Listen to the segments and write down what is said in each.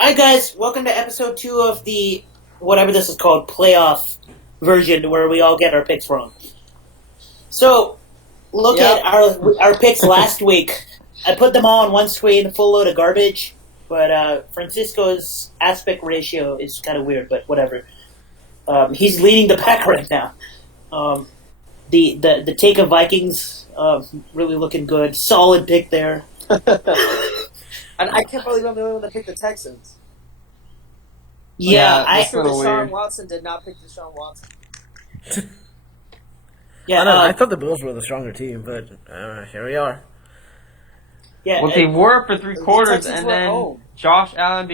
Hi guys, welcome to episode 2 of the whatever this is called playoff version where we all get our picks wrong. So, look at our picks last week. I put them all on one screen, full load of garbage, but Francisco's aspect ratio is kind of weird, but whatever. He's leading the pack right now. The take of Vikings really looking good. Solid pick there. And I can't believe I'm the only one that picked the Texans. Yeah, Deshaun Watson did not pick Deshaun Watson. Yeah, I thought the Bills were the stronger team, but here we are. Yeah, well, they were for three quarters, and then Josh Allen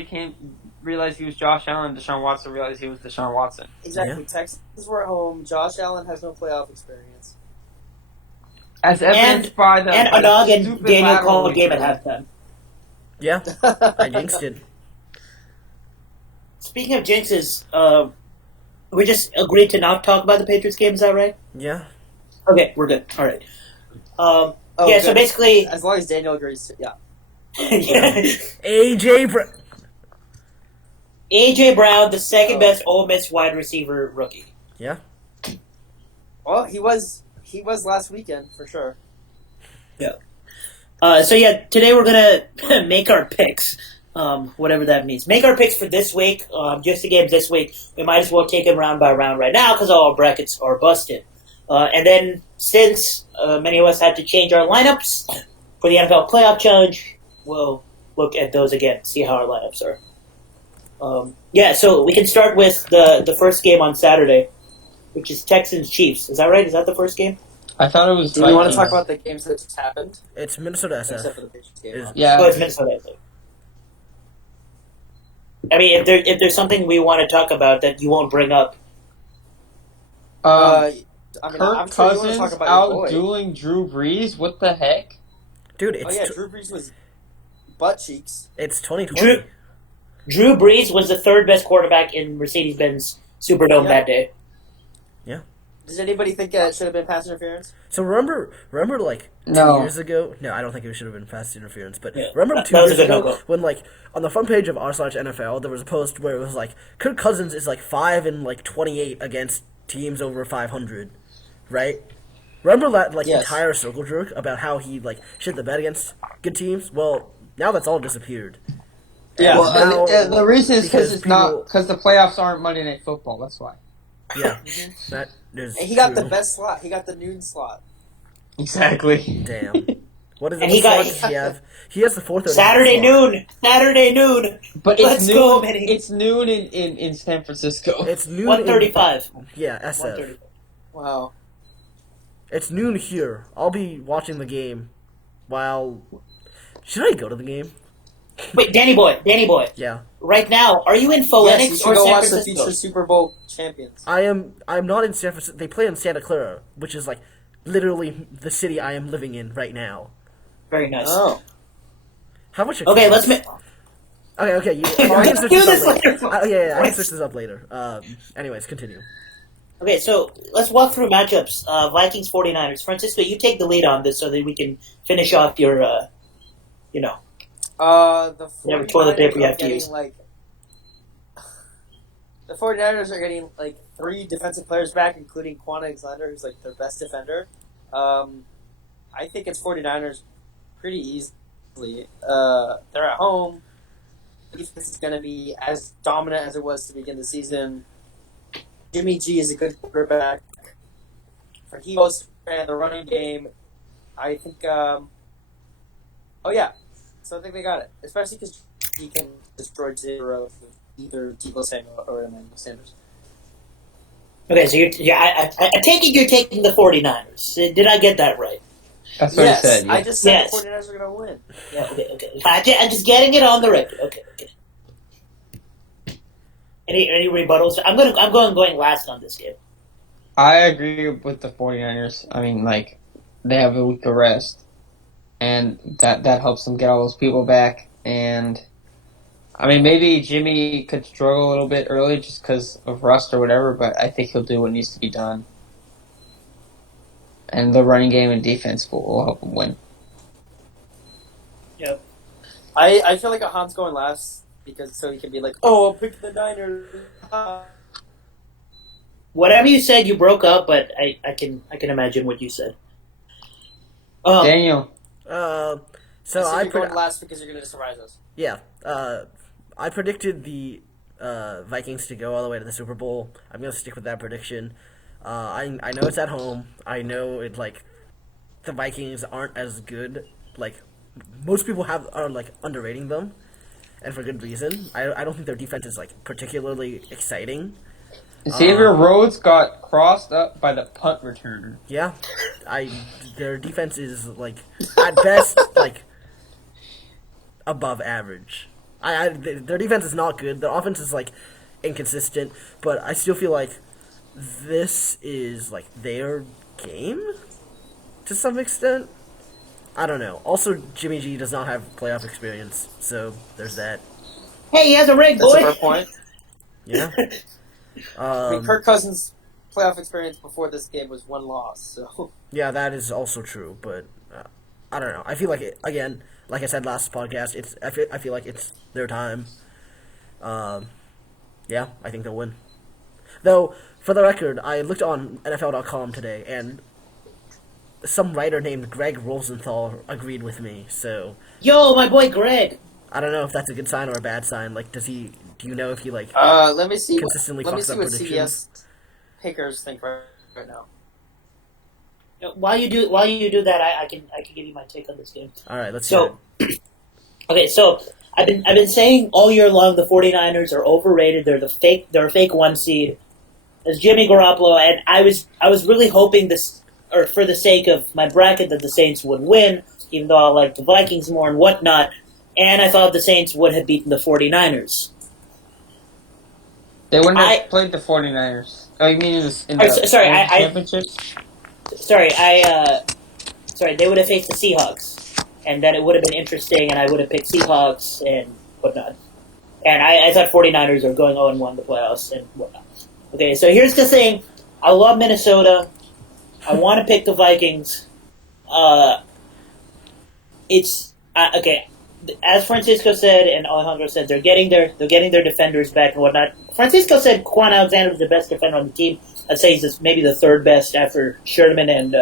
realized he was Josh Allen. Deshaun Watson realized he was Deshaun Watson. Exactly. Yeah. Texans were at home. Josh Allen has no playoff experience. As evidenced by the Ahaan and Daniel called a game at halftime. Yeah, I jinxed it. Speaking of jinxes, we just agreed to not talk about the Patriots game. Is that right? Yeah. Okay, we're good. All right. Yeah. Good. So basically, as long as Daniel agrees, yeah. Yeah. AJ Brown, the second best Ole Miss wide receiver rookie. Yeah. Well, he was last weekend for sure. Yeah. So today we're gonna make our picks, whatever that means. Make our picks for this week. Just the games this week. We might as well take them round by round right now because all our brackets are busted. And then since many of us had to change our lineups for the NFL Playoff Challenge, we'll look at those again, see how our lineups are. So we can start with the first game on Saturday, which is Texans-Chiefs. Is that right? Is that the first game? I thought it was. Do you want to talk about the games that just happened? It's Minnesota SF. Except for the Patriots game. Yeah. Oh, it's Minnesota SF. I mean, if there's something we want to talk about that you won't bring up. Kirk Cousins out-dueling Drew Brees? What the heck? Dude, Drew Brees was butt cheeks. It's 2020. Drew Brees was the third best quarterback in Mercedes-Benz Superdome that day. Yeah. Does anybody think that should have been pass interference? So remember, like 2 years ago? No, I don't think it should have been pass interference. But remember 2 years ago when, like, on the front page of r/NFL, there was a post where it was like Kirk Cousins is like 5-28 against teams over 500, right? Remember that entire circle jerk about how he shit the bed against good teams? Well, now that's all disappeared. Yeah. Well, the reason is because the playoffs aren't Monday Night Football. That's why. Yeah, that is. And he got the best slot. He got the noon slot. Exactly. Damn. What is and he have? He has the fourth. Saturday noon. But Let's go, man. It's noon in San Francisco. It's noon. 1:35. Yeah, SF. Wow. It's noon here. I'll be watching the game. While should I go to the game? Wait, Danny boy. Yeah. Right now, are you in Phoenix or San watch Francisco? the future Super Bowl champions. I'm not in San Francisco. They play in Santa Clara, which is literally the city I am living in right now. Very nice. Oh. How much? Okay, let's make. Okay. I can switch this up later. I can switch this up later. Anyways, continue. Okay, so let's walk through matchups. Vikings 49ers. Francisco, you take the lead on this so that we can finish off your, The whatever toilet paper you have to use. The 49ers are getting 3 defensive players back, including Quan Alexander, who's their best defender. I think it's 49ers pretty easily. They're at home. Defense is going to be as dominant as it was to begin the season. Jimmy G is a good quarterback. For Hemos and the running game, I think. So I think they got it, especially because he can destroy 0 with either Deebo Samuel or Emmanuel Sanders. Okay, so I take it you're taking the 49ers. Did I get that right? That's what I said. I just said the 49ers are going to win. Yeah, okay. I'm just getting it on the record. Okay. Any rebuttals? I'm going last on this game. I agree with the 49ers. I mean, they have a week of rest. And that helps them get all those people back. And, I mean, maybe Jimmy could struggle a little bit early just because of rust or whatever, but I think he'll do what needs to be done. And the running game and defense will help him win. Yep. I feel like Ahaan's going last. because so he can be like, oh, I'll pick the Niners. Whatever you said, you broke up, but I can imagine what you said. Daniel. So you're going last because you're going to surprise us. Yeah. I predicted the Vikings to go all the way to the Super Bowl. I'm going to stick with that prediction. I know it's at home. I know it the Vikings aren't as good. Most people are underrating them, and for good reason. I don't think their defense is particularly exciting. Xavier Rhodes got crossed up by the punt returner. Yeah, their defense is at best above average. Their defense is not good. Their offense is inconsistent, but I still feel like this is their game to some extent. I don't know. Also, Jimmy G does not have playoff experience, so there's that. Hey, he has a ring, boy. That's a fair point. Yeah. Kirk Cousins' playoff experience before this game was 1 loss. So yeah, that is also true, but I don't know. I feel again, like I said last podcast, I feel like it's their time. Yeah, I think they'll win. Though, for the record, I looked on NFL.com today, and some writer named Greg Rosenthal agreed with me. So, yo, my boy Greg. I don't know if that's a good sign or a bad sign. Do you know if he let me see. consistently Let me fucks see up what predictions? CBS pickers think right now. While you do that, I can give you my take on this game. All right, let's hear it. Okay, so I've been saying all year long the 49ers are overrated. They're a fake 1 seed. As Jimmy Garoppolo, and I was really hoping this, or for the sake of my bracket, that the Saints would win, even though I like the Vikings more and whatnot. And I thought the Saints would have beaten the 49ers. They wouldn't have played the 49ers. Oh, you mean in the championship? Sorry, they would have faced the Seahawks. And then it would have been interesting, and I would have picked Seahawks and whatnot. And I thought 49ers are going 0-1 in the playoffs and whatnot. Okay, so here's the thing. I love Minnesota. I want to pick the Vikings. Okay. As Francisco said and Alejandro said, they're getting their defenders back and whatnot. Francisco said Quan Alexander was the best defender on the team. I'd say he's maybe the third best after Sherman and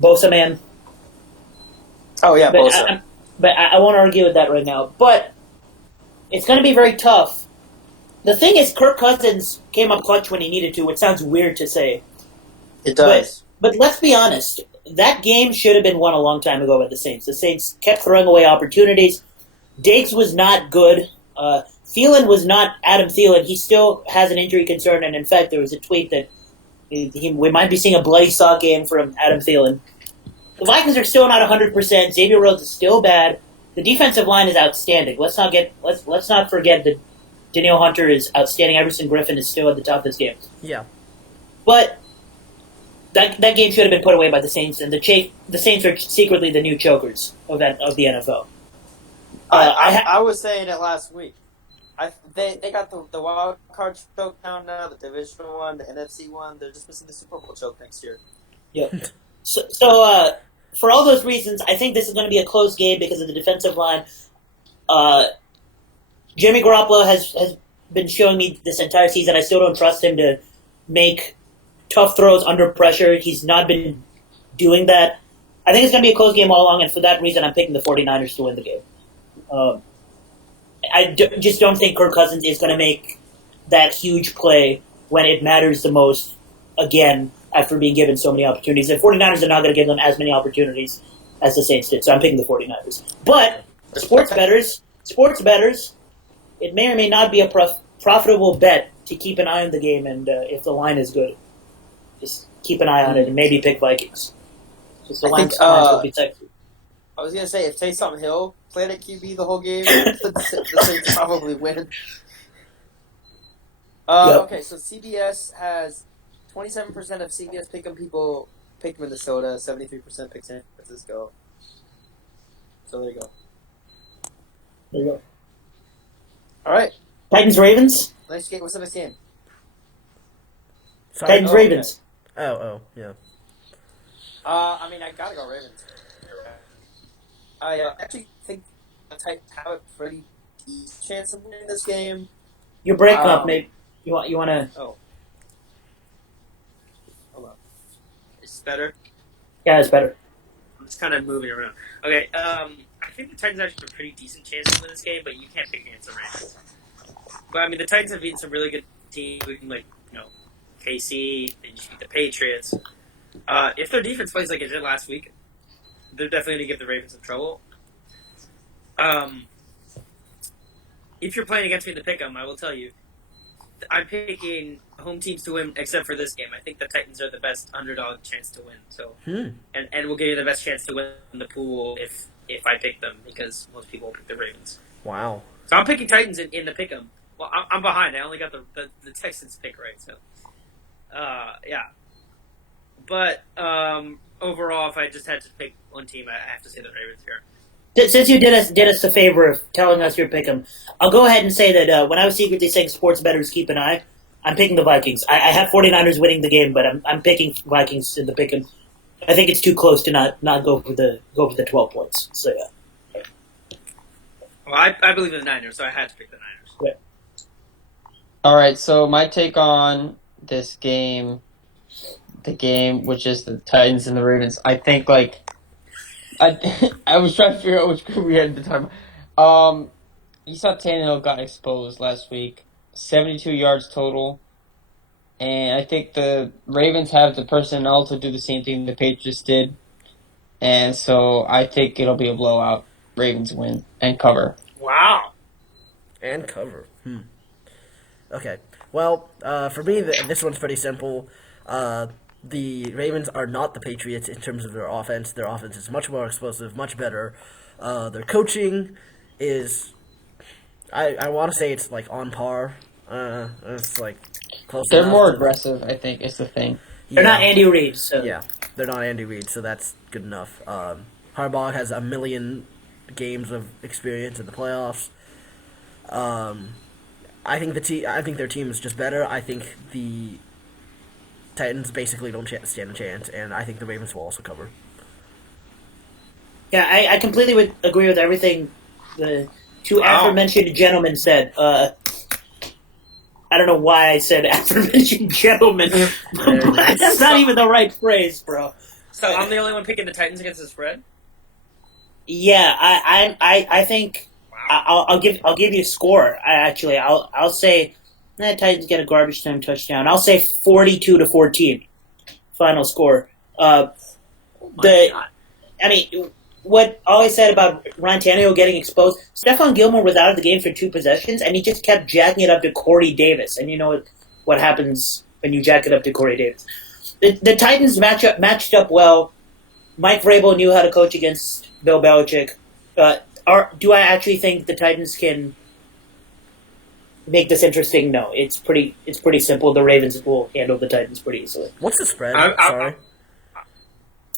Bosa Man. Oh yeah, Bosa. I won't argue with that right now. But it's going to be very tough. The thing is, Kirk Cousins came up clutch when he needed to, which sounds weird to say. It does. But let's be honest. That game should have been won a long time ago by the Saints. The Saints kept throwing away opportunities. Diggs was not good. Thielen was not Adam Thielen. He still has an injury concern, and in fact, there was a tweet that we might be seeing a bloody sock game from Adam Thielen. The Vikings are still not 100%. Xavier Rhodes is still bad. The defensive line is outstanding. Let's not forget that Danielle Hunter is outstanding. Everson Griffin is still at the top of this game. Yeah. But that game should have been put away by the Saints, and the Saints are secretly the new chokers of the NFL. I was saying it last week. They got the wild card choke down now, the divisional one, the NFC one. They're just missing the Super Bowl choke next year. Yeah. So for all those reasons, I think this is going to be a close game because of the defensive line. Jimmy Garoppolo has been showing me this entire season. I still don't trust him to make tough throws under pressure. He's not been doing that. I think it's going to be a close game all along, and for that reason, I'm picking the 49ers to win the game. Just don't think Kirk Cousins is going to make that huge play when it matters the most again after being given so many opportunities. The 49ers are not going to give them as many opportunities as the Saints did, so I'm picking the 49ers. But sports bettors, it may or may not be a profitable bet to keep an eye on the game, and if the line is good, just keep an eye on it and maybe pick Vikings. Just the lines will be sexy. I was going to say, if Taysom Hill played at QB the whole game, the Saints probably win. Yep. Okay, so CBS has 27% of CBS Pick'em people pick Minnesota, 73% pick San Francisco. So there you go. There you go. All right. Titans-Ravens? Next game. What's the next game? Titans-Ravens. Okay. Oh, yeah. I gotta go Ravens. I actually think the Titans have a pretty chance of winning this game. Your break up, Nate. You want to? Oh, hold on. Is this better? Yeah, it's better. I'm just kind of moving around. Okay. I think the Titans actually have a pretty decent chance to win this game, but you can't pick against the Ravens. But I mean, the Titans have beaten some really good teams, like KC. They just beat the Patriots. If their defense plays like it did last week, they're definitely going to give the Ravens some trouble. If you're playing against me in the pick'em, I will tell you, I'm picking home teams to win, except for this game. I think the Titans are the best underdog chance to win. So, and will give you the best chance to win the pool if I pick them, because most people will pick the Ravens. Wow. So I'm picking Titans in the pick'em. Well, I'm behind. I only got the Texans pick right. So, yeah. But overall, if I just had to pick one team, I have to say the Ravens here. Since you did us the favor of telling us your pick'em, I'll go ahead and say that when I was secretly saying sports bettors keep an eye, I'm picking the Vikings. I have 49ers winning the game, but I'm picking Vikings in the pick'em. I think it's too close to not go for the 12 points. So yeah. Well, I believe in the Niners, so I had to pick the Niners. Yeah. All right, so my take on this game, the game which is the Titans and the Ravens. I think I was trying to figure out which group we had at the time. You saw Tannehill got exposed last week, 72 yards total, and I think the Ravens have the personnel to do the same thing the Patriots did, and so I think it'll be a blowout. Ravens win and cover. Wow. And cover. Okay. Well, for me, this one's pretty simple. The Ravens are not the Patriots in terms of their offense. Their offense is much more explosive, much better. Their coaching is, I want to say it's like on par. It's like close. They're more aggressive, I think, is the thing. They're not Andy Reid, so yeah, they're not Andy Reid, so that's good enough. Harbaugh has a million games of experience in the playoffs. I think I think their team is just better. I think the Titans basically don't stand a chance, and I think the Ravens will also cover. Yeah, I completely would agree with everything the two aforementioned gentlemen said. I don't know why I said aforementioned gentlemen. That's not even the right phrase, bro. So I'm the only one picking the Titans against the spread? Yeah, I think I'll give you a score. I'll say Titans get a garbage time touchdown. I'll say 42-14 final score. I mean, what I said about Ryan Tannehill getting exposed, Stephon Gilmore was out of the game for 2 possessions, and he just kept jacking it up to Corey Davis. And you know what happens when you jack it up to Corey Davis. The Titans matched up well. Mike Vrabel knew how to coach against Bill Belichick. Do I actually think the Titans can make this interesting? No. It's pretty simple. The Ravens will handle the Titans pretty easily. What's the spread? Sorry.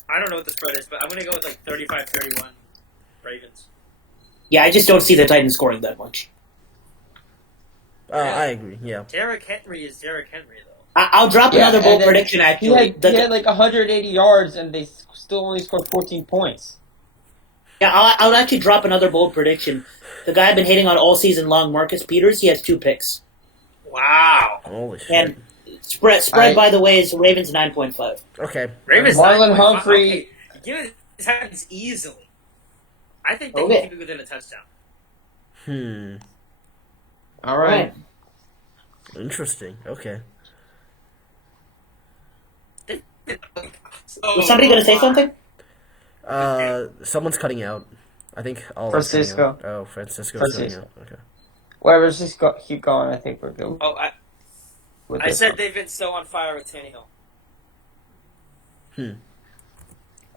I don't know what the spread is, but I'm going to go with like 35-31 Ravens. Yeah, I just don't see the Titans scoring that much. I agree, yeah. Derrick Henry is Derrick Henry, though. I'll drop another bold prediction, actually. He had like 180 yards, and they still only scored 14 points. Yeah, I'll actually drop another bold prediction. The guy I've been hating on all season long, Marcus Peters, he has 2 picks. Wow. Holy shit. And spread by the way, is Ravens 9.5. Okay. Ravens Marlon 9.5. Humphrey. Okay. Give it the Titans easily. I think they can keep it within a touchdown. All right. Interesting. Okay. Was somebody going to say something? Someone's cutting out. I think all Francisco. Oh, Francisco's cutting out. Okay. Whatever, just keep going. I think we're good. Oh, I said they've been so on fire with Tannehill.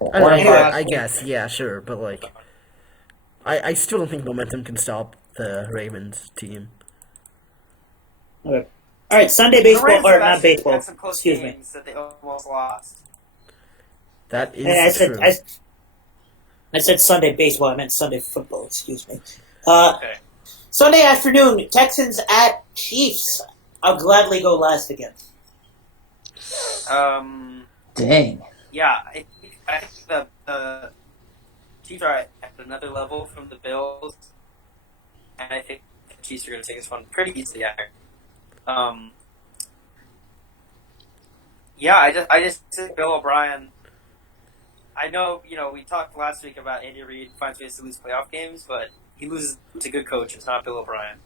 I guess, yeah, sure, but like, I still don't think momentum can stop the Ravens team. Okay. All right, Sunday baseball or not baseball? Some close Excuse me. games that they almost lost. That is true. I said Sunday baseball. I meant Sunday football. Excuse me. Okay. Sunday afternoon, Texans at Chiefs. I'll gladly go last again. Dang. Yeah, I think the Chiefs are at another level from the Bills, and I think the Chiefs are going to take this one pretty easily. I just think Bill O'Brien. I know, we talked last week about Andy Reid finds ways to lose playoff games, but he loses to good coaches, not Bill O'Brien.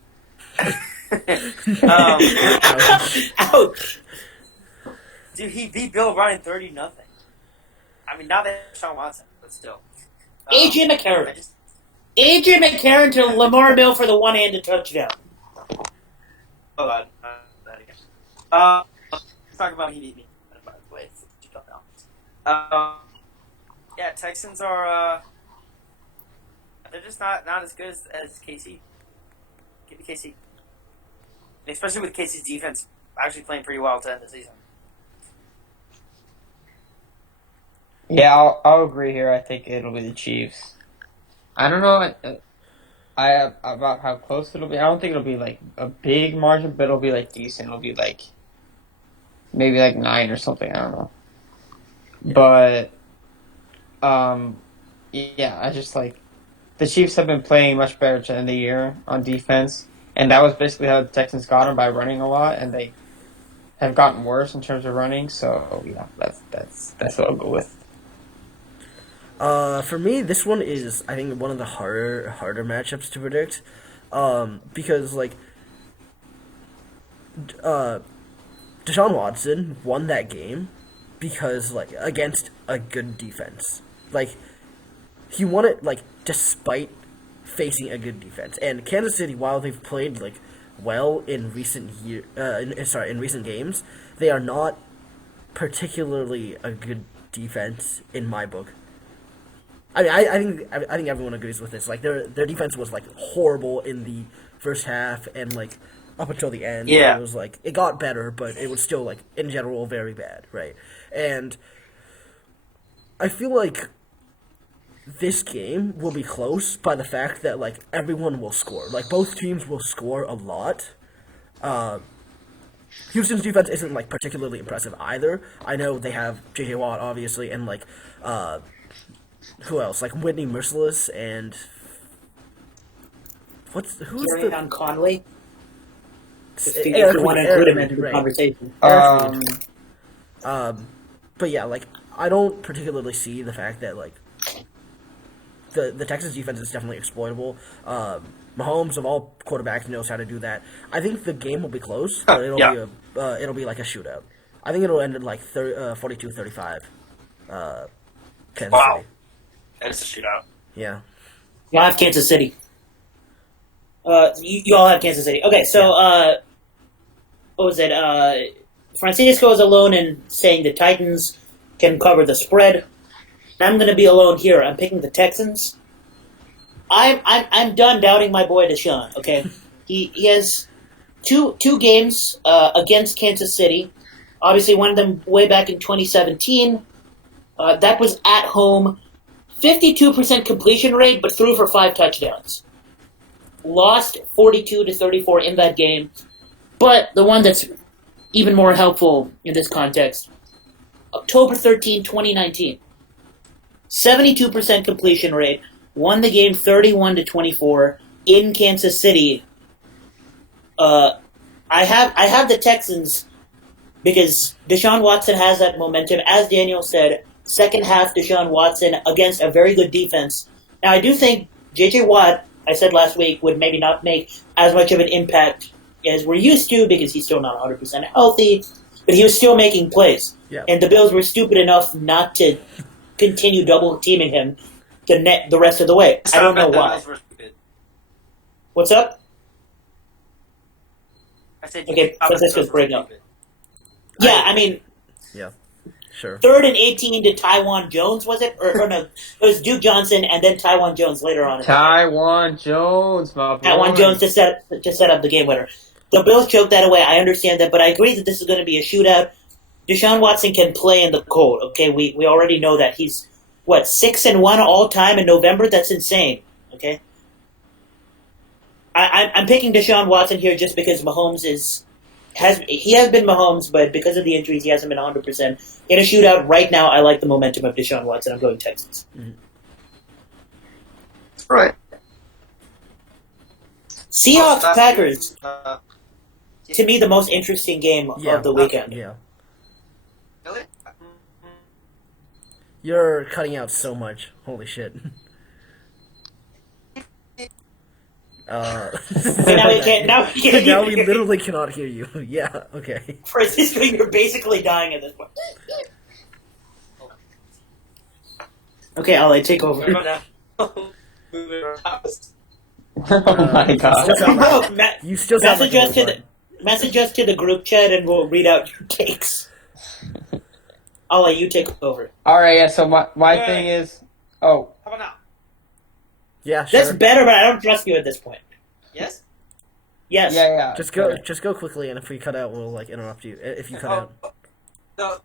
Ouch. Dude, he beat Bill O'Brien 30-0. I mean, not that Deshaun Watson, but still. A.J. McCarron. A.J. McCarron to Lamar Mill for the one-handed touchdown. Oh, God. That again. Let's talk about he beat me. By the way, you don't know. Yeah, Texans are, they're just not as good as KC. Give me KC. Especially with KC's defense actually playing pretty well to end the season. Yeah, I'll agree here. I think it'll be the Chiefs. I don't know about how close it'll be. I don't think it'll be like a big margin, but it'll be like decent. It'll be like maybe like 9 or something. I don't know. But yeah, I just like the Chiefs have been playing much better to end the year on defense, and that was basically how the Texans got them, by running a lot, and they have gotten worse in terms of running. So yeah, that's what I'll go with. For me, this one is, I think, one of the harder matchups to predict, because like Deshaun Watson won that game because like against a good defense. Like he won it like despite facing a good defense. And Kansas City, while they've played like well in recent in recent games, they are not particularly a good defense in my book. I mean, I think everyone agrees with this. Like their defense was like horrible in the first half and like up until the end. Yeah. It was like it got better, but it was still like in general very bad, right? And I feel like this game will be close by the fact that like everyone will score. Like both teams will score a lot. Houston's defense isn't like particularly impressive either. I know they have J.J. Watt obviously and like who else? Like Whitney Merciless and who's Carry Conley. If you want to include him into the conversation. But yeah, like I don't particularly see the fact that like the Texans defense is definitely exploitable. Mahomes of all quarterbacks knows how to do that. I think the game will be close, but it'll be like a shootout. I think it'll end at like 42-35. Kansas City. It's a shootout. Yeah. You all have Kansas City. You all have Kansas City. Okay, so what was it? Francisco is alone in saying the Titans can cover the spread. I'm going to be alone here. I'm picking the Texans. I'm done doubting my boy Deshaun. Okay, he has two games against Kansas City. Obviously, one of them way back in 2017. That was at home, 52% completion rate, but threw for 5 touchdowns. Lost 42-34 in that game. But the one that's even more helpful in this context, October 13, 2019. 72% completion rate, won the game 31-24 in Kansas City. I have the Texans because Deshaun Watson has that momentum. As Daniel said, second half Deshaun Watson against a very good defense. Now I do think J.J. Watt, I said last week, would maybe not make as much of an impact as we're used to because he's still not 100% healthy, but he was still making plays. Yeah. And the Bills were stupid enough not to continue double teaming him the rest of the way. I don't know why. What's up? I said okay, Francisco's breaking up. Yeah, I mean, yeah, sure. 3rd and 18 to Taiwan Jones, was it? Or no, it was Duke Johnson and then Taiwan Jones later on. Taiwan Jones, my boy. Taiwan Jones to set up the game winner. The Bills choked that away. I understand that, but I agree that this is going to be a shootout. Deshaun Watson can play in the cold. Okay, we already know that he's 6-1 all time in November. That's insane. Okay, I'm picking Deshaun Watson here just because Mahomes has been Mahomes, but because of the injuries, he hasn't been 100%. In a shootout right now, I like the momentum of Deshaun Watson. I'm going Texans. Mm-hmm. Right. Seahawks Packers. To me, the most interesting game of the weekend. Yeah. Really? You're cutting out so much. Holy shit. Now we can't. Now we literally cannot hear you. Yeah. Okay. Francisco, you're basically dying at this point. Okay, Ale, take over. Oh my god. You still sound message us to the group chat and we'll read out your takes. Ale, you take over. Alright, yeah, so my thing is... Oh. How about now? Yeah, sure. That's better, but I don't trust you at this point. Yes? Yes. Yeah. Just go quickly, and if we cut out, we'll interrupt you. If you cut out. No.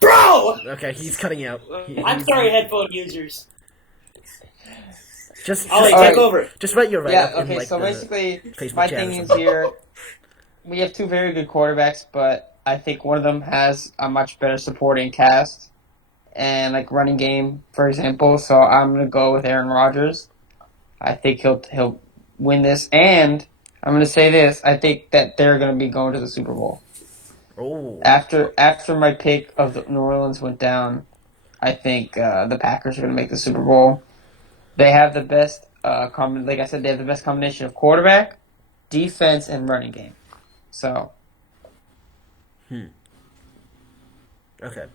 Bro! Okay, he's cutting out. I'm sorry, headphone users. Just take over. Just write your write-up. Yeah, okay, so basically, my thing is here, we have two very good quarterbacks, but I think one of them has a much better supporting cast and, running game, for example, so I'm going to go with Aaron Rodgers. I think he'll win this, and I'm going to say this, I think that they're going to be going to the Super Bowl. Oh. After my pick of the New Orleans went down, I think the Packers are going to make the Super Bowl. They have the best, like I said, they have the best combination of quarterback, defense, and running game. So. Okay.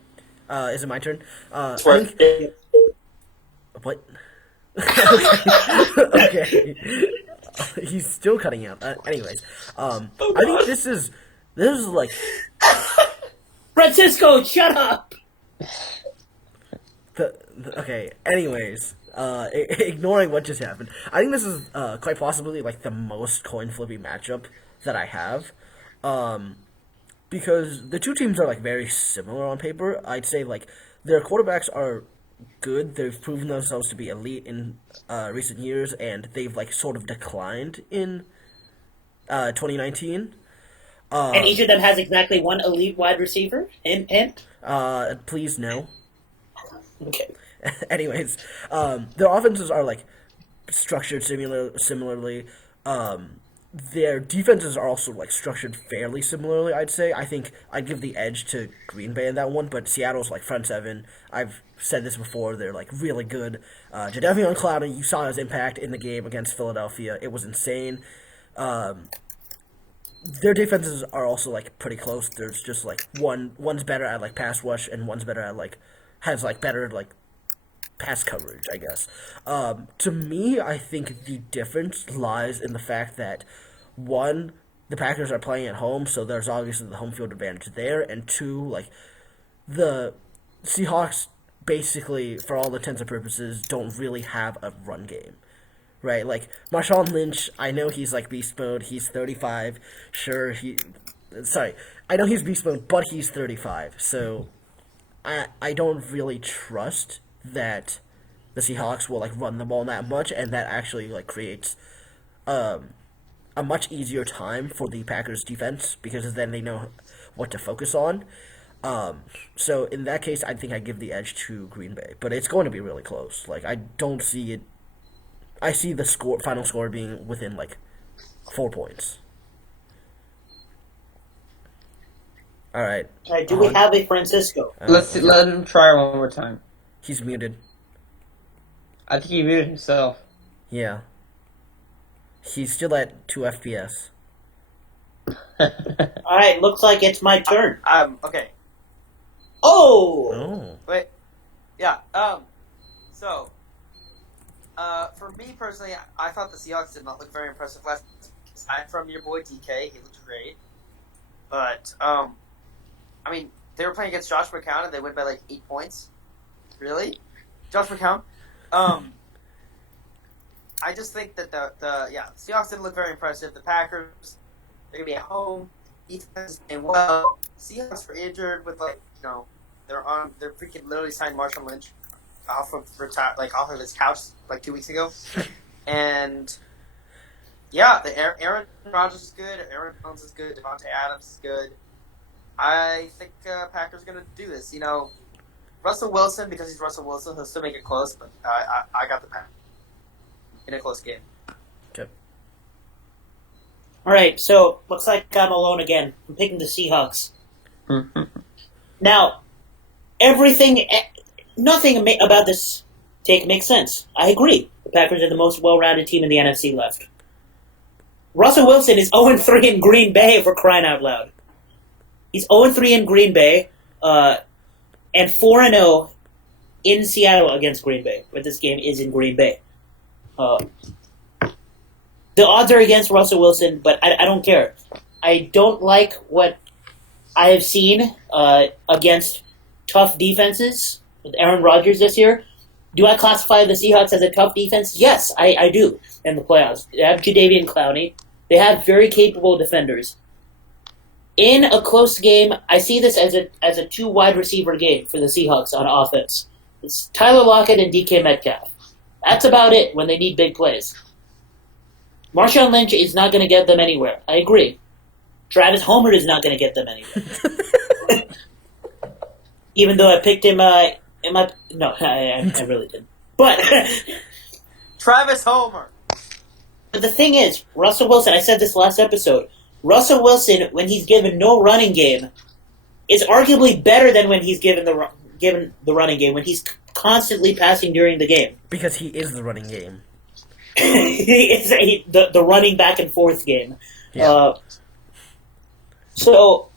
Is it my turn? What? Okay. He's still cutting out. Anyways, I think this is like. Francisco, shut up. Okay. Anyways, ignoring what just happened, I think this is quite possibly the most coin flippy matchup that I have, because the two teams are very similar on paper. I'd say their quarterbacks are good. They've proven themselves to be elite in recent years, and they've sort of declined in 2019. And each of them has exactly one elite wide receiver. Please no. Okay. Anyways, their offenses are structured similarly. Their defenses are also structured fairly similarly. I'd say. I think I'd give the edge to Green Bay in that one, but Seattle's front seven. I've said this before. They're really good. Jadeveon Clowney, you saw his impact in the game against Philadelphia. It was insane. Their defenses are also pretty close. There's just one's better at pass rush and one's better at has better pass coverage, I guess. To me, I think the difference lies in the fact that, one, the Packers are playing at home, so there's obviously the home field advantage there, and two, the Seahawks basically, for all intents and purposes, don't really have a run game. Right? Marshawn Lynch, I know he's beast mode, he's 35, sure, I know he's beast mode, but he's 35, so I don't really trust that the Seahawks will run the ball that much, and that actually creates a much easier time for the Packers defense, because then they know what to focus on. So in that case, I think I give the edge to Green Bay, but it's going to be really close. I don't see it. I see the final score being within 4 points. All right. Do we have a Francisco? Let him try one more time. He's muted. I think he muted himself. Yeah. He's still at 2 FPS. Alright, looks like it's my turn. Okay. Oh! Wait. Yeah, so, for me personally, I thought the Seahawks did not look very impressive last week. Aside from your boy DK, he looked great. But, they were playing against Josh McCown and they went by 8 points. Really? Josh McCown? I just think that the Seahawks didn't look very impressive. The Packers, they're going to be at home. Defense is playing well. Seahawks were injured with they're freaking literally signed Marshawn Lynch off of his couch 2 weeks ago. And yeah, Aaron Rodgers is good. Aaron Jones is good. Devontae Adams is good. I think Packers are going to do this. Russell Wilson, because he's Russell Wilson, he'll still make it close, but I got the Packers in a close game. Okay. All right, so looks like I'm alone again. I'm picking the Seahawks. Now, nothing about this take makes sense. I agree. The Packers are the most well-rounded team in the NFC left. Russell Wilson is 0-3 in Green Bay, for crying out loud. He's 0-3 in Green Bay, and 4-0 in Seattle against Green Bay, but this game is in Green Bay. The odds are against Russell Wilson, but I don't care. I don't like what I have seen against tough defenses with Aaron Rodgers this year. Do I classify the Seahawks as a tough defense? Yes, I do in the playoffs. They have Jadeveon Clowney. They have very capable defenders. In a close game, I see this as a two wide receiver game for the Seahawks on offense. It's Tyler Lockett and DK Metcalf. That's about it when they need big plays. Marshawn Lynch is not going to get them anywhere. I agree. Travis Homer is not going to get them anywhere. Even though I picked him I really didn't. But Travis Homer. But the thing is, Russell Wilson, I said this last episode, Russell Wilson, when he's given no running game, is arguably better than when he's given the running game, when he's constantly passing during the game. Because he is the running game. It's the running back and forth game. Yeah. So,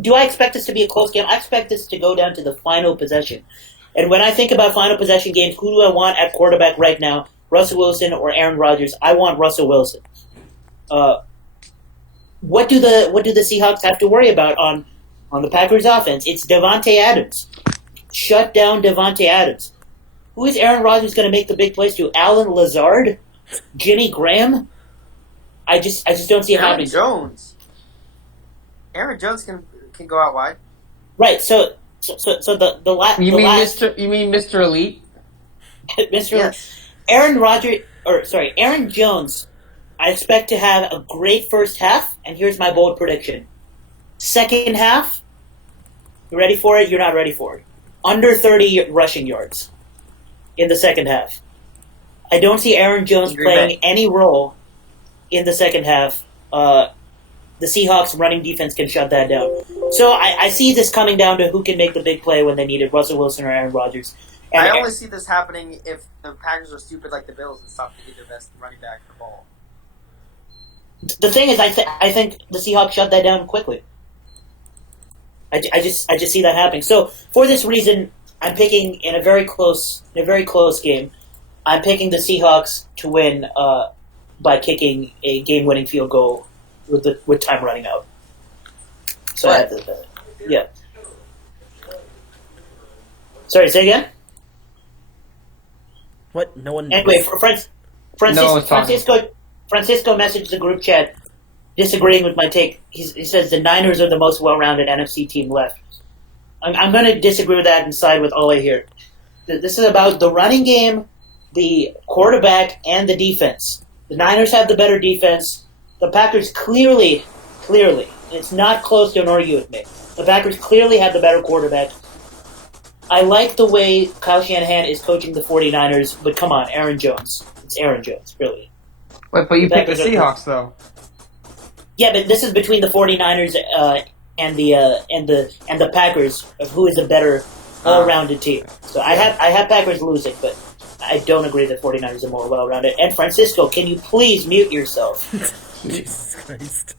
do I expect this to be a close game? I expect this to go down to the final possession. And when I think about final possession games, who do I want at quarterback right now? Russell Wilson or Aaron Rodgers? I want Russell Wilson. What do the Seahawks have to worry about on the Packers offense? It's Davante Adams. Shut down Davante Adams. Who is Aaron Rodgers going to make the big plays to? Alan Lazard? Jimmy Graham? I just don't see it happening. Aaron Jones can go out wide. Right. So the last. You mean Mr. Elite? Mr. Yes. Aaron Jones. I expect to have a great first half, and here's my bold prediction: second half. You ready for it? You're not ready for it. Under 30 rushing yards in the second half. I don't see Aaron Jones playing any role in the second half. The Seahawks running defense can shut that down. So I see this coming down to who can make the big play when they need it, Russell Wilson or Aaron Rodgers. And I only see this happening if the Packers are stupid like the Bills and stop to get their best running back the ball. The thing is, I think the Seahawks shut that down quickly. I just see that happening. So for this reason, I'm picking in a very close game. I'm picking the Seahawks to win by kicking a game-winning field goal with time running out. So I have to, yeah. Sorry, say again. What? No one. Anyway, Francisco messaged the group chat disagreeing with my take. He says the Niners are the most well-rounded NFC team left. I'm going to disagree with that and side with Ole here. This is about the running game, the quarterback, and the defense. The Niners have the better defense. The Packers clearly, it's not close to an argument with me. The Packers clearly have the better quarterback. I like the way Kyle Shanahan is coaching the 49ers, but come on, Aaron Jones. It's Aaron Jones, really. Wait, but you picked the Seahawks, though. Yeah, but this is between the 49ers and the Packers of who is a better all-rounded team. So I have Packers losing, but I don't agree that 49ers are more well-rounded. And Francisco, can you please mute yourself? Jesus Christ.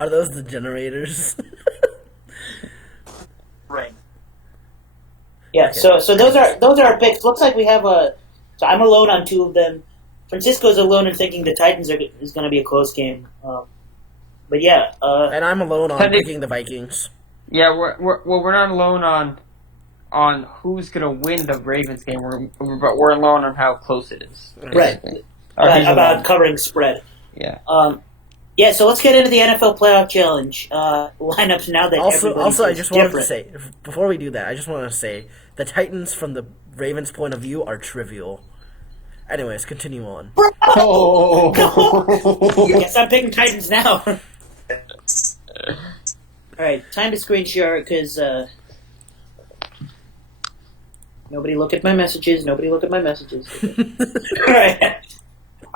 Are those the generators? Right. Yeah, okay. So those are our picks. Looks like we have so I'm alone on two of them. Francisco's alone in thinking the Titans is going to be a close game. But yeah. And I'm alone on picking the Vikings. Yeah, we're not alone on who's going to win the Ravens game, but we're alone on how close it is. Right. About covering spread. Yeah. Yeah, so let's get into the NFL Playoff Challenge lineups now that also I just wanted different. to say, before we do that, I just want to say the Titans from the Ravens' point of view are trivial. Anyways, continue on. Oh. Yes, I'm picking Titans now. Alright, time to screen share because nobody look at my messages.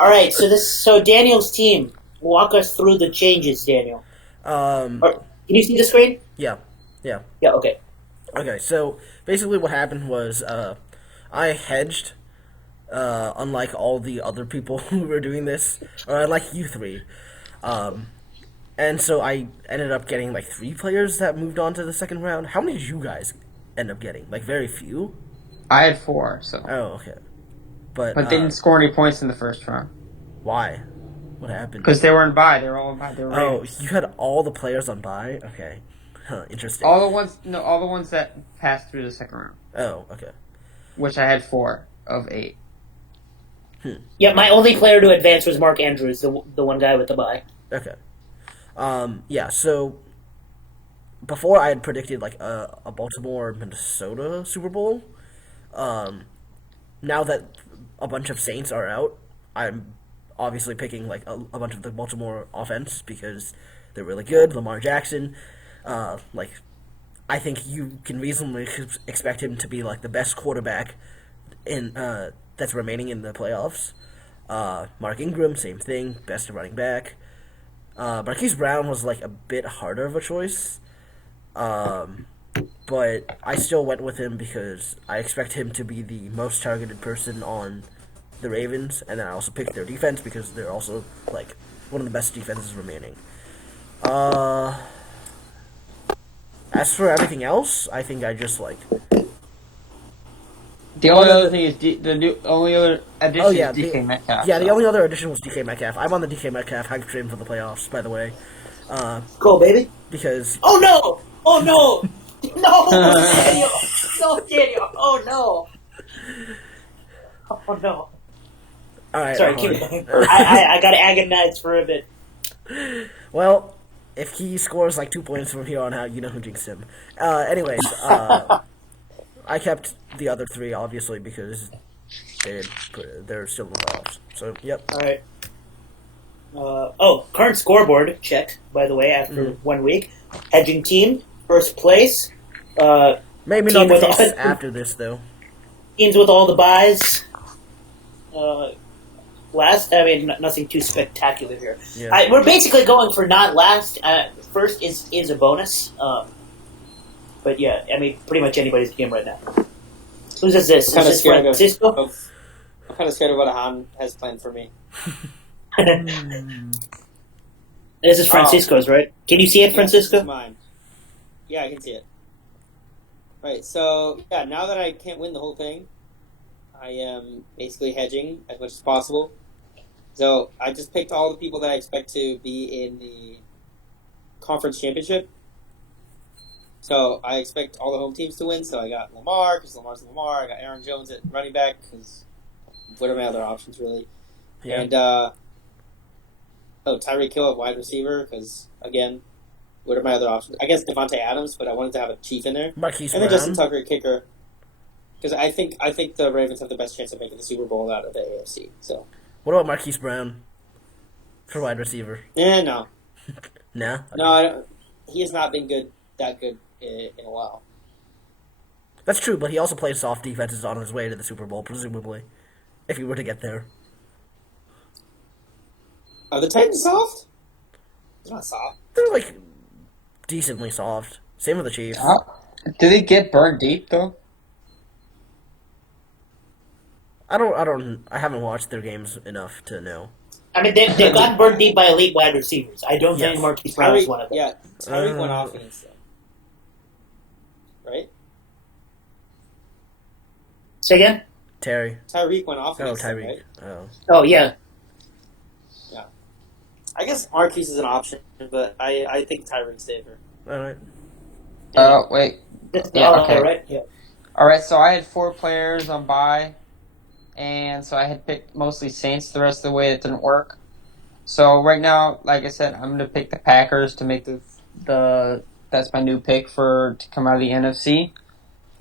Alright, so Daniel's team. walk us through the changes, Daniel? Um, Can you see the screen? Yeah. Yeah, okay. Okay, so basically what happened was I hedged, unlike all the other people who were doing this, or unlike you three. And so I ended up getting like 3 players that moved on to the second round. How many did you guys end up getting? Like very few? I had 4, so. Oh, okay. But they didn't score any points in the first round. Why? What happened? Because they were in bye. They were all in bye. They were you had all the players on bye? Okay. Huh, interesting. all the ones that passed through the second round. Oh, okay. Which I had 4 of 8. Yeah, my only player to advance was Mark Andrews, the one guy with the bye. Okay. Yeah, so before I had predicted like a Baltimore-Minnesota Super Bowl. Now that a bunch of Saints are out, I'm obviously picking like a bunch of the Baltimore offense because they're really good. Lamar Jackson, I think you can reasonably expect him to be like the best quarterback in that's remaining in the playoffs. Mark Ingram, same thing, best running back. Marquise Brown was like a bit harder of a choice, but I still went with him because I expect him to be the most targeted person on the Ravens, and then I also picked their defense because they're also like one of the best defenses remaining. As for everything else, I think I just like. The only other thing is the only other addition is DK Metcalf. Yeah, the only other addition was DK Metcalf. I'm on the DK Metcalf hype train for the playoffs, by the way. Cool, baby. Because oh no! No, Daniel! No, Daniel! Oh no! Oh no! All right, sorry, keep going. I got to agonize for a bit. Well, if he scores like 2 points from here on out, you know who jinxed him. Anyways, I kept the other 3 obviously because they're still in the playoffs. So yep. All right. Current scoreboard check. By the way, after 1 week, hedging team first place. Maybe not the case after this though. Teams with all the buys. Last, I mean, nothing too spectacular here. Yeah. We're basically going for not last. First is a bonus. But yeah, I mean, pretty much anybody's game right now. Who's this? Is this Francisco? I'm kind of scared of what Ahaan has planned for me. This is Francisco's, right? Can you see it, Francisco? This is mine. Yeah, I can see it. Right, so, yeah, now that I can't win the whole thing, I am basically hedging as much as possible. So, I just picked all the people that I expect to be in the conference championship. So, I expect all the home teams to win. So, I got Lamar, because Lamar's Lamar. I got Aaron Jones at running back, because what are my other options, really? Yeah. And, Tyreek Hill at wide receiver, because, again, what are my other options? I guess Devontae Adams, but I wanted to have a Chief in there. Marquise and then Brown. Justin Tucker at kicker. Because I think the Ravens have the best chance of making the Super Bowl out of the AFC. So. What about Marquise Brown for wide receiver? No. No? Okay. No, I don't. He has not been that good in a while. That's true, but he also plays soft defenses on his way to the Super Bowl, presumably, if he were to get there. Are the Titans soft? They're not soft. They're like decently soft. Same with the Chiefs. Do they get burned deep though? I haven't watched their games enough to know. I mean, they've gotten burned deep by elite wide receivers. I don't think Marquise Brown is one of them. Yeah, Tyreek went off against them. Right? Say again? Tyreek went off against them, right? Oh, yeah. Yeah. I guess Marquise is an option, but I think Tyreek's safer. All right. Wait. Yeah, okay, right? Yeah. All right, so I had 4 players on bye. And so I had picked mostly Saints the rest of the way. It didn't work. So right now, like I said, I'm going to pick the Packers to make that's my new pick to come out of the NFC.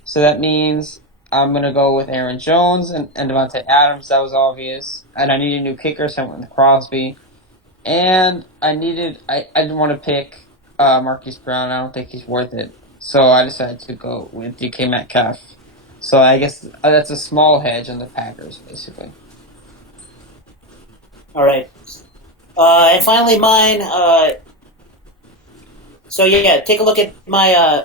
So that means I'm going to go with Aaron Jones and Devontae Adams. That was obvious. And I needed a new kicker, so I went with Crosby. And I didn't want to pick Marquise Brown. I don't think he's worth it. So I decided to go with DK Metcalf. So I guess that's a small hedge on the Packers, basically. All right. And finally, mine. So yeah, take a look at my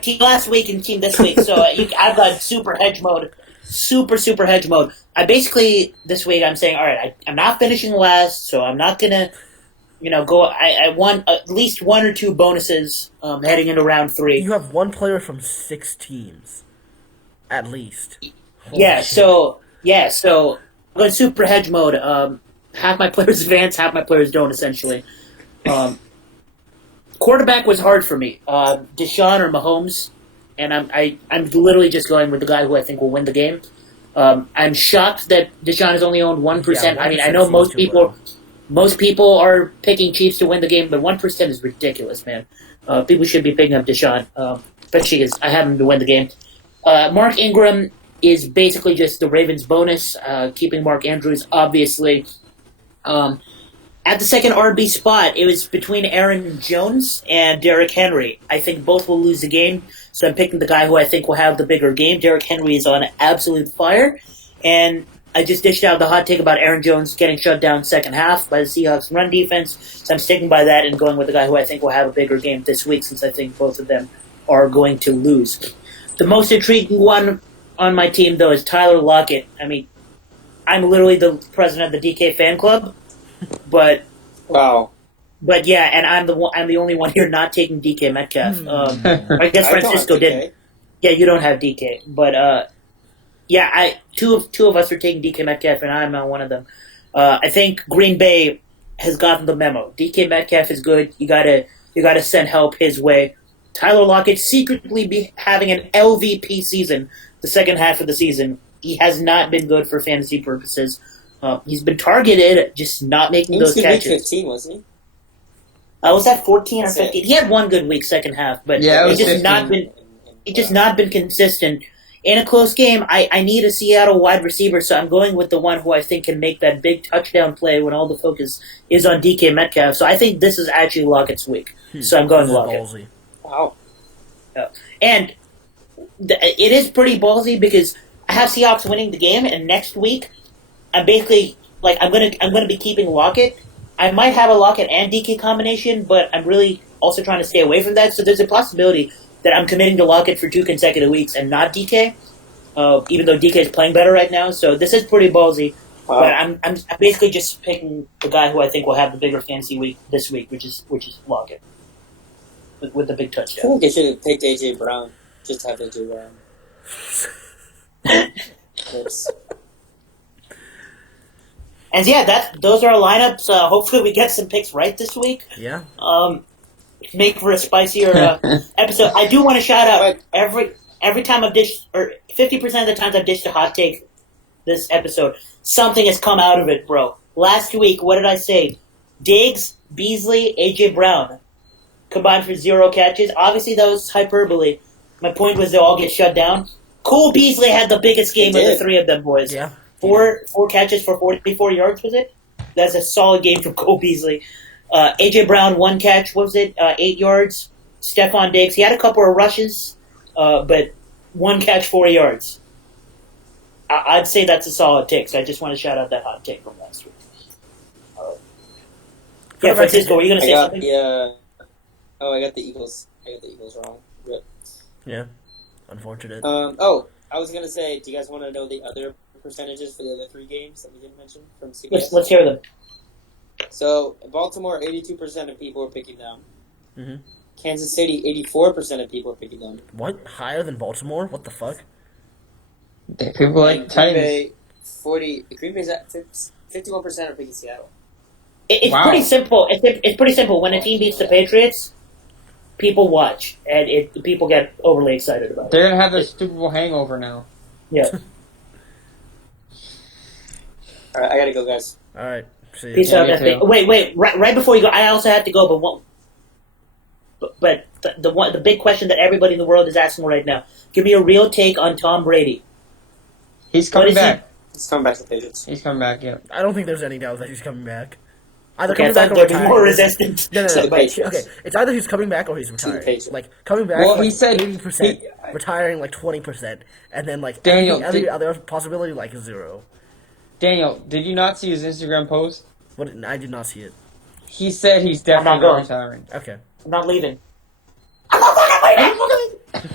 team last week and team this week. So I've got super hedge mode, super hedge mode. I basically this week I'm saying, all right, I'm not finishing last, so I'm not gonna, go. I want at least 1 or 2 bonuses heading into round 3. You have 1 player from 6 teams, at least. Yeah. So I'm going super hedge mode. Half my players advance, half my players don't. Essentially, quarterback was hard for me. Deshaun or Mahomes, and I'm literally just going with the guy who I think will win the game. I'm shocked that Deshaun is only owned 1%. Yeah, 1% I mean, I know most people are picking Chiefs to win the game, but 1% is ridiculous, man. People should be picking up Deshaun, especially because I have him to win the game. Mark Ingram is basically just the Ravens' bonus, keeping Mark Andrews, obviously. At the second RB spot, it was between Aaron Jones and Derrick Henry. I think both will lose the game, so I'm picking the guy who I think will have the bigger game. Derrick Henry is on absolute fire, and I just dished out the hot take about Aaron Jones getting shut down second half by the Seahawks run defense, so I'm sticking by that and going with the guy who I think will have a bigger game this week, since I think both of them are going to lose. The most intriguing one on my team, though, is Tyler Lockett. I mean, I'm literally the president of the DK fan club. But wow, but yeah, and I'm the only one here not taking DK Metcalf. I guess Francisco did. Yeah, you don't have DK, but yeah, two of us are taking DK Metcalf, and I'm not one of them. I think Green Bay has gotten the memo. DK Metcalf is good. You gotta send help his way. Tyler Lockett secretly be having an LVP season the second half of the season. He has not been good for fantasy purposes. He's been targeted, just not making those catches. Week 15, wasn't he? Was that 14 or 15? He had one good week second half, but he's just not been consistent. In a close game, I need a Seattle wide receiver, so I'm going with the one who I think can make that big touchdown play when all the focus is on DK Metcalf. So I think this is actually Lockett's week. So I'm going Lockett. Ballsy. Wow. And it is pretty ballsy because I have Seahawks winning the game, and next week I'm basically I'm gonna be keeping Lockett. I might have a Lockett and DK combination, but I'm really also trying to stay away from that. So there's a possibility that I'm committing to Lockett for 2 consecutive weeks and not DK, even though DK is playing better right now. So this is pretty ballsy. Wow. But I'm basically just picking the guy who I think will have the bigger fantasy week this week, which is Lockett with the big touchdown. I think they should have picked AJ Brown. Just have AJ Brown. Oops. And yeah, those are our lineups. Hopefully we get some picks right this week. Yeah. Make for a spicier episode. I do want to shout out every time I've dished, or 50% of the times I've dished a hot take this episode, something has come out of it, bro. Last week, what did I say? Diggs, Beasley, AJ Brown combined for 0 catches. Obviously, that was hyperbole. My point was they'll all get shut down. Cole Beasley had the biggest game of the 3 of them, boys. Yeah. Four catches for 44 yards, was it? That's a solid game from Cole Beasley. AJ Brown, 1 catch, what was it? 8 yards. Stephon Diggs, he had a couple of rushes, but 1 catch, 4 yards. I'd say that's a solid take, so I just want to shout out that hot take from last week. Yeah, Francisco, were you going to say something? I got the Eagles. Wrong. Rip. Yeah, unfortunate. I was going to say, do you guys want to know the other percentages for the other 3 games that we didn't mention from CBS? Let's hear them. So, Baltimore, 82% of people are picking them. Mm-hmm. Kansas City, 84% of people are picking them. What? Higher than Baltimore? What the fuck? People like Titans. Green Bay's at 51% are picking Seattle. It's pretty simple. It's pretty simple. When a team beats the Patriots, people watch, and people get overly excited about it. They're going to have their Super Bowl hangover now. Yeah. All right, I got to go, guys. All right. See you. Peace out, FA. Wait. Right before you go, I also have to go, but the big question that everybody in the world is asking right now, give me a real take on Tom Brady. He's coming back. He's coming back to the Patriots. He's coming back, yeah. I don't think there's any doubt that he's coming back. Either coming back or there'd be retiring. more resistance. No. Patriots. Okay, it's either he's coming back or he's retiring. Like, coming back, well, he said 80%, retiring, 20%, and then, Daniel, the other possibility, 0. Daniel, did you not see his Instagram post? What? I did not see it. He said he's definitely not retiring. Okay. I'm not leaving. I'm not fucking leaving!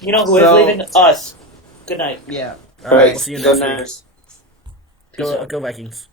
You know who is leaving? Us. Good night. Yeah. All right. We'll see you next week. Niners. Go Vikings.